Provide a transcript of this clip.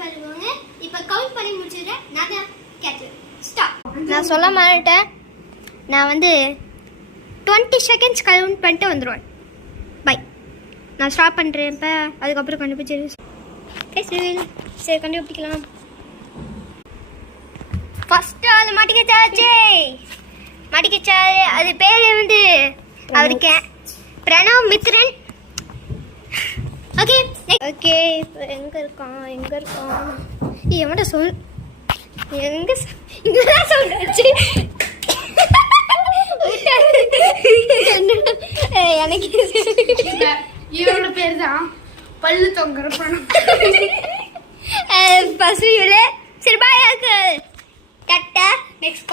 பண்ணுவாங்க. இப்போ கவுண்ட் பண்ணி முடிச்சிடுறேன். நான் கேட்ச் ஸ்டாப். நான் சொல்ல மாட்டேன். நான் வந்து 20 செகண்ட்ஸ் கவுண்ட் பண்ணிட்டு வந்துடுவேன். பை. நான் ஸ்டாப் பண்ணுறேன். இப்போ அதுக்கப்புறம் கண்டுபிடிச்சிரு. சரி கண்டுபிடிக்கலாம். ஃபர்ஸ்ட் அது மாட்டிக்கிச்சாச்சு. மாட்டிக்கிச்சாரு. அது பேர் வந்து அவருக்கு பிரணவ் மித்ரன். Okay okay. எங்கே இருக்கான்? எவன்டா சொல் எங்கே இங்கதான் சொல்றாச்சு. எனக்கு இவரோட பேர் தான் பல்லு தொங்குற பணம். பசு. சரி பாய். கட்ட நெக்ஸ்ட்